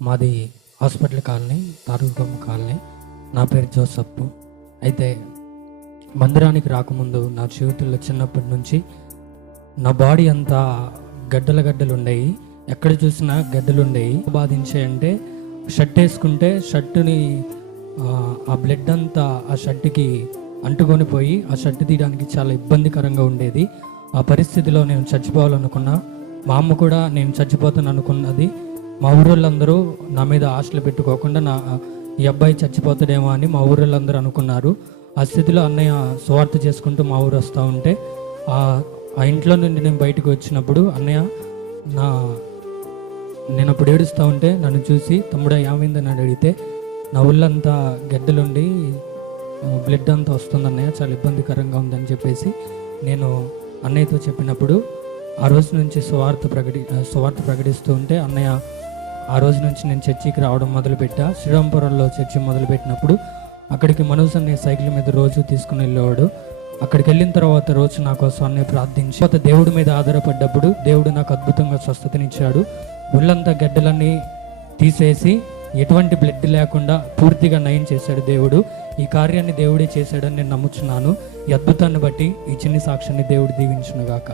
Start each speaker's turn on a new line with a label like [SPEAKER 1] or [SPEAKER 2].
[SPEAKER 1] మాది hospital colony తారూకం colony. నా పేరు జోసప్ అయితే మందిరానికి రాకముందు నా జీవితంలో చిన్నప్పటి నుంచి నా బాడీ అంతా గడ్డల గడ్డలు ఉండేవి ఎక్కడ చూసినా గడ్డలు ఉండేవి బాధించే అంటే షర్ట్ వేసుకుంటే షర్టుని ఆ, ఆ బ్లడ్ అంతా ఆ షర్ట్కి అంటుకొని పోయి ఆ షర్ట్ తీయడానికి చాలా ఇబ్బందికరంగా ఉండేది. ఆ పరిస్థితిలో నేను చచ్చిపోవాలనుకున్నా. మా అమ్మ కూడా నేను చచ్చిపోతాను అనుకున్నది మా ఊరోళ్ళందరూ నా మీద ఆశలు పెట్టుకోకుండా నా ఈ అబ్బాయి చచ్చిపోతాడేమో అని మా ఊరోళ్ళందరూ అనుకున్నారు. ఆ స్థితిలో అన్నయ్య స్వార్థ చేసుకుంటూ మా ఊరు వస్తూ ఉంటే ఆ ఇంట్లో నుండి నేను బయటకు వచ్చినప్పుడు అన్నయ్య నా నేను అప్పుడు ఏడుస్తూ ఉంటే నన్ను చూసి తమ్ముడు ఏమైందని అడిగితే నా ఒళ్ళంతా గడ్డలుండి బ్లడ్ అంతా వస్తుంది అన్నయ్య చాలా ఇబ్బందికరంగా ఉందని చెప్పేసి నేను అన్నయ్యతో చెప్పినప్పుడు ఆ రోజు నుంచి సువార్త ప్రకటి సువార్త ప్రకటిస్తూ ఉంటే అన్నయ్య ఆ రోజు నుంచి నేను చర్చికి రావడం మొదలుపెట్టా. శ్రీరాంపురంలో చర్చి మొదలుపెట్టినప్పుడు అక్కడికి మనోజ్ అనే సైకిల్ మీద రోజు తీసుకుని వెళ్ళేవాడు. అక్కడికి వెళ్ళిన తర్వాత రోజు నా కోసం అన్నయ్య ప్రార్థించి తర్వాత దేవుడి మీద ఆధారపడ్డప్పుడు దేవుడు నాకు అద్భుతంగా స్వస్థతనిచ్చాడు. ఒళ్ళంతా గడ్డలన్నీ తీసేసి ఎటువంటి బ్లడ్ లేకుండా పూర్తిగా నయం చేశాడు దేవుడు. ఈ కార్యాన్ని దేవుడే చేశాడని నేను నమ్ముచున్నాను. ఈ అద్భుతాన్ని బట్టి ఈ చిన్ని సాక్ష్యాన్ని దేవుడు దీవించునుగాక.